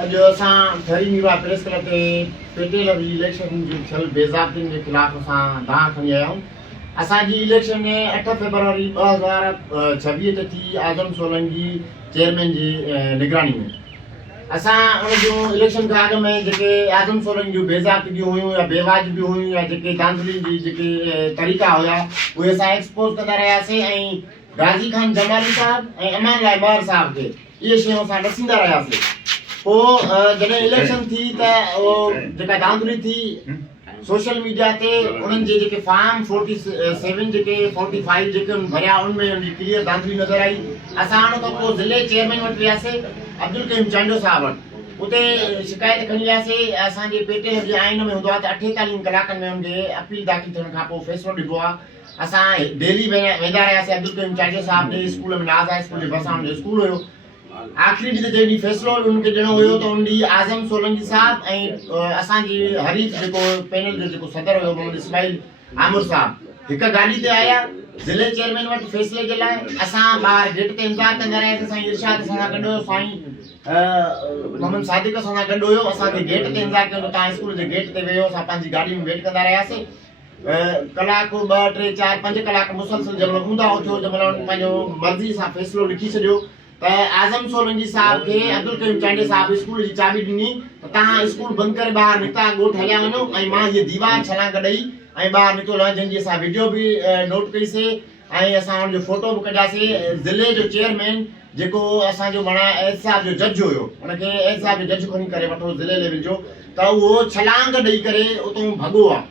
अॼु असां ठरी मीरा प्रेस क्लब ते पेटेल इलेक्शन जो थियल बेज़ाब्तियुनि जे ख़िलाफ़ असां दांह खणी आया आहियूं। असांजी इलेक्शन में 8 फरवरी 2026 ते थी आज़म सोलंकी चेयरमैन जी निगरानी में। असां उन जो इलेक्शन खां अॻु में जेके आज़म सोलंकी जूं बेज़ाब्तियूं हुयूं या बेवाजिबियूं हुयूं या जेके धांधली जी जेके तरीक़ा हुया उहे असां एक्सपोज़ कंदा रहियासीं ऐं गाज़ी खान जमाली साहब ऐं अमान लाइ मर साहब खे इहे शयूं असां ॾसींदा रहियासीं। जॾहिं इलेक्शन थी त जेका धांधली थी सोशल मीडिया ते उन्हनि जे जेके फॉर्म 47 जेके 45 जेके भरिया उनमें उनजी क्लियर धांधली नज़र आई। असां उन खां पोइ ज़िले चेयरमैन वटि वियासीं अब्दुल करीम चांडो साहब वटि। उते शिकायत खणी वियासीं। असांजे पेटे जे आइन में हूंदो आहे त 48 कलाकनि में उनखे अपील दाख़िल थियण खां पोइ फ़ैसिलो ॾिबो आहे। असां डेली वेंदा रहियासीं अब्दुल करीम चांडो साहब जे स्कूल में नाज़ा स्कूल जे भरिसां उनजो स्कूल हुयो। आखिरी ॾींहुं ते जॾहिं फ़ैसिलो उनखे ॾियणो हुयो त उन ॾींहुं आज़म सोलंकी साहब ऐं असांजी हरीफ़ जेको पैनल जो जेको सदर हुयो मोहम्मद इस्माइल आमिर साहब हिकु गाॾी ते आया ज़िले चेयरमैन वटि फ़ैसिले जे लाइ। असां ॿाहिरि गेट ते इंतज़ारु कंदा रहियासीं। साईं इरशाद असां सां गॾु हुयो, साईं मोहम्मद सादिक असां सां गॾु हुयो। असांखे गेट ते इंतज़ारु कयो, तव्हां स्कूल जे गेट ते वेहो। असां पंहिंजी गाॾी में वेट कंदा रहियासीं। कलाक 2 3 4 5 कलाक मुसलसल जंहिंमहिल ऊंधा उथियो जंहिंमहिल पंहिंजो मर्ज़ी सां फ़ैसिलो लिखी छॾियो त आज़म सोलंकी साहब खे अब्दुल करीम चांडे साहब स्कूल जी चाबी ॾिनी त तव्हां स्कूल बंदि करे ॿाहिरि निकिता ॻोठ हलिया वञो ऐं मां हीअ दीवार छलांग ॾेई ऐं ॿाहिरि निकितो रहां, जंहिंजी असां वीडियो बि नोट कईसीं ऐं असां हुनजो फोटो बि कढियासीं। ज़िले जो चेयरमैन जेको असांजो माना एहतिसाब जो जज हुयो उनखे एहतिसाब जो जज खणी करे वठो ज़िले लेवल जो, त उहो छलांग ॾेई करे उतां भॻो आहे।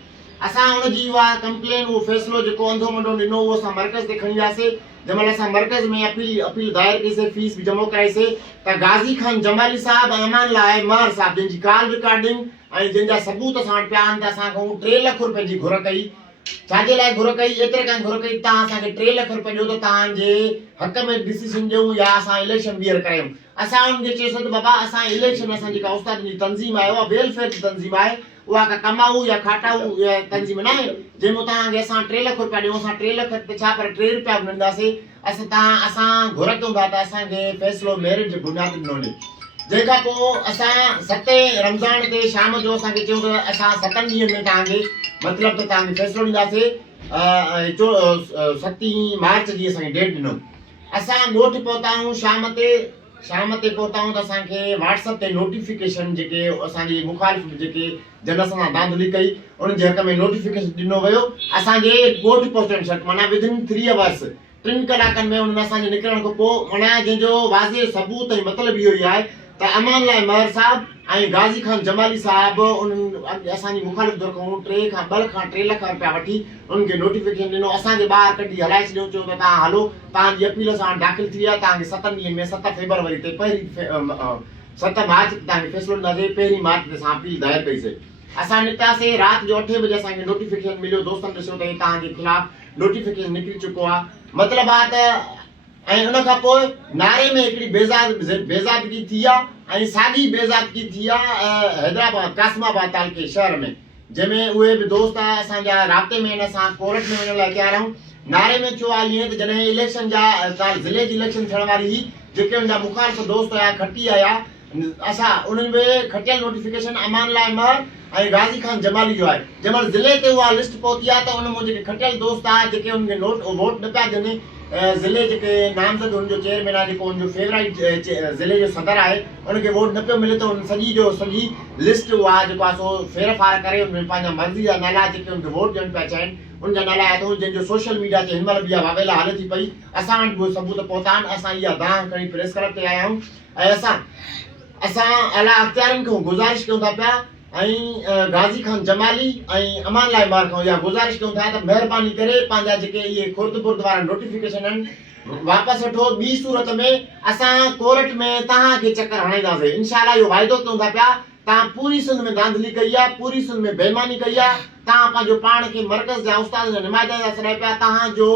असां हुनजी उहा कंप्लेन उहो फ़ैसिलो जेको अंधो मंडो ॾिनो उहो असां मर्कज़ ते खणी वियासीं। जंहिंमहिल असां मर्कज़ में अपील दायर कईसीं, फीस बि जमा कराईसीं त गाज़ी खान जमाली साहब ऐं अमान लाइ महर साहब जंहिंजी कॉल रिकॉर्डिंग ऐं जंहिंजा सबूत असां वटि पिया आहिनि त असांखां 3 लाख रुपए जी घुर कई। छाजे लाइ घुर कई? एतिरे खां घुर कई तव्हां असांखे 3 लाख रुपए ॾियो त तव्हांजे हक़ में डिसीजन ॾियूं या असां इलेक्शन ॿीहर कयूं। असां हुनखे चयोसीं त बाबा असां इलेक्शन असां जेका उस्तादनि जी तंज़ीम आहे उहा वेलफेयर जी तंज़ीम आहे, उहा का कमाऊ या खाटाऊ तंज़ीम न आहे जंहिंमें तव्हांखे असां 3 लाख रुपया ॾियूं। असां 3 लाख ते छा पर 3 रुपया बि न ॾींदासीं। असां घुर कयूं था त असांखे फ़ैसिलो मेरिट जे बुनियाद ते ॾिनो वञे। जंहिंखां पोइ असां 7 रमज़ान ते शाम जो असांखे चयूं त असां 7 ॾींहंनि में तव्हांखे मतिलबु त तव्हांखे फ़ैसिलो ॾींदासीं। 7 मार्च जी असांखे डेट ॾिनो। असां ॻोठ पहुता आहियूं शाम ते पहुता आहियूं त असांखे व्हाट्सअप ते नोटिफिकेशन जेके असांजी मुखालिफ़ जेके जन असां दांधली कई उन्हनि जे हक़ में नोटिफिकेशन ॾिनो वियो। असांजे ॻोठ पहुचण शर्त माना विदिन 3 आवर्स 3 कलाकनि में उन्हनि असांजे निकिरण खां पोइ माना जंहिंजो वाज़े सबूत ऐं मतिलबु इहो ई आहे त अमान लाइ महर साहब ऐं गाज़ी खान जमाली साहब उन्हनि असांजी मुखालिफ़ दौर खां 2 खां 3 लाख रुपया वठी उन्हनि खे नोटिफिकेशन ॾिनो। असांखे ॿाहिरि कढी हलाए छॾियो, चयो त तव्हां हलो, तव्हांजी अपील सां दाख़िल थी आहे, तव्हांखे 7 ॾींहंनि में 7 फरवरी ते 7 मार्च ते तव्हांखे फ़ैसिलो ॾींदासीं। 1 मार्च ते असां अपील दायर कईसीं। असां निकितासीं राति जो 8 बजे असांखे नोटिफिकेशन मिलियो। दोस्तनि ॾिसो त तव्हांजे ख़िलाफ़ नोटिफिकेशन निकिरी चुको आहे। मतिलबु आहे त ऐं उन खां पोइ नारे में हिकिड़ी बेज़ादगी थी आहे ऐं साॻी बेज़ादगी थी आहे हैदराबाद कासमाबाद तालुके शहर में, जंहिंमें उहे बि दोस्त असांजा राब्ते में आहिनि। असां कोर्ट में वञण लाइ तयारु आहियूं। नारे में थियो आहे ईअं त जॾहिं इलेक्शन जा ज़िले जी इलेक्शन थियण वारी हुई, जेके हुनजा मुखालिफ़ दोस्त हुया खटी आया, असां उन्हनि में खटियल नोटिफिकेशन अमान लाइ महर ऐं गाज़ी खान जमाली जो आहे। जंहिंमहिल ज़िले ते उहा लिस्ट पहुती आहे त उन में जेके खटियल दोस्त आहे जेके उनखे वोट न पिया ॾियनि, ज़िले जेके नामज़द हुनजो चेयरमैन आहे जेको हुनजो फेवराइट ज़िले जो सदर आहे उनखे वोट न पियो मिले त हुन सॼी लिस्ट उहा जेको आहे सो फेर फार करे उनमें पंहिंजा मर्ज़ी जा नाला जेके उनखे वोट ॾियण पिया चाहिनि उनजा नाला आया अथऊं, जंहिंजो सोशल मीडिया ते हिन महिल बि इहा वावेला हले थी पई। असां वटि उहे सबूत पहुता आहिनि। असां इहा दांह खणी प्रेस क्लब ते आया आहियूं ऐं असां अला अख़्तियारनि खां गुज़ारिश कयूं था पिया ऐं गाज़ी खान जमाली ऐं अमान लाइ महर खां इहा गुज़ारिश कयूं था त महिरबानी करे पंहिंजा जेके इहे खुर्द बुर्द वारा नोटिफिकेशन आहिनि वापसि वठो। ॿी सूरत में असां कोर्ट में तव्हांखे चकर हणाईंदासीं इनशाला। इहो वाइदो कयूं था पिया। तव्हां पूरी सिंध में धांधली कई आहे, पूरी सिंध में बेईमानी कई आहे। तव्हां पंहिंजो पाण खे मर्कज़ जा उस्ताद जा नुमाइंदा था सॾाए पिया। तव्हांजो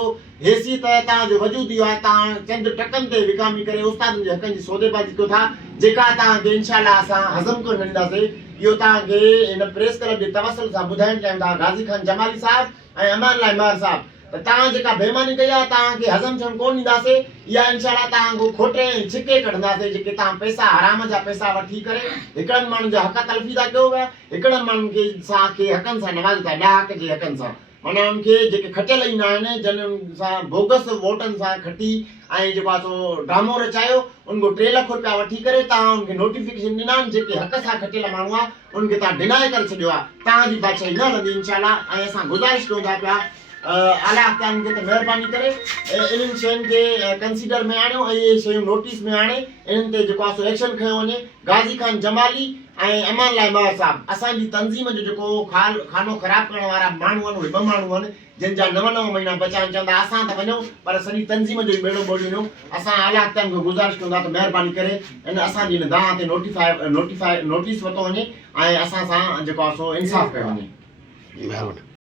हैसियत तव्हांजो वजूद इहो आहे तव्हां चंद टकनि ते विकामी करे उस्तादनि जे हक़नि जी सौदेबाज़ी कयो था, जेका तव्हांखे इनशाला असां हज़म करे ॾींदासीं। इहो तव्हांखे हिन प्रेस क्लब जे तवसल सां ॿुधाइणु चाहियूं था। गाज़ी खान जमाली साहब ऐं अमान लाइ महर साहब त तव्हां जेका बेईमानी कई आहे तव्हांखे हज़म थियण कोन ॾींदासीं। इहा इंशाल्लाह तव्हां खोटे छिके कढंदासीं जेके तव्हां पैसा हराम जा पैसा वठी करे हिकिड़नि माण्हुनि जा हक़ तलफ़ी था कयो पिया, हिकिड़नि माण्हुनि खे हक़नि सां नवाज़ो था, ॿिया हक़ जे हक़नि सां, माना उनखे जेके खटियल ईंदा आहिनि जिन्हनि सां बोगस वोटनि सां खटी ऐं जेको आहे सो ड्रामो रचायो, उनको 3 लख रुपया वठी करे तव्हां उनखे नोटिफिकेशन ॾिना आहिनि, जेके हक़ सां खटियल माण्हू आहे उनखे तव्हां डिनाए करे छॾियो आहे। तव्हांजी बादशाही न रहंदी इंशाल्लाह। ऐं असां गुज़ारिश कयूं था पिया आला अख़्तियारनि खे त महिरबानी करे इन्हनि शयुनि खे कंसीडर में आणियो ऐं इहे शयूं नोटिस में आणे इन्हनि ते जेको आहे सो एक्शन खयो वञे। गाज़ी ख़ान जमाली ऐं अमान लाइ महर साहब असांजी तंज़ीम जो जेको खानो ख़राब करण वारा माण्हू आहिनि उहे 2 माण्हू आहिनि जिन जा 9 महीना बचा आहिनि। चवंदा असां त वञूं पर सॼी तंज़ीम जो ई ॿेड़ो ॿोड़ींदो। असां आला अख़्तियारनि खे गुज़ारिश कयूं था त महिरबानी करे इन असांजी हिन दाह ते नोटिस वरितो वञे ऐं असां सां जेको आहे सो इंसाफ़ कयो वञे। महिरबानी।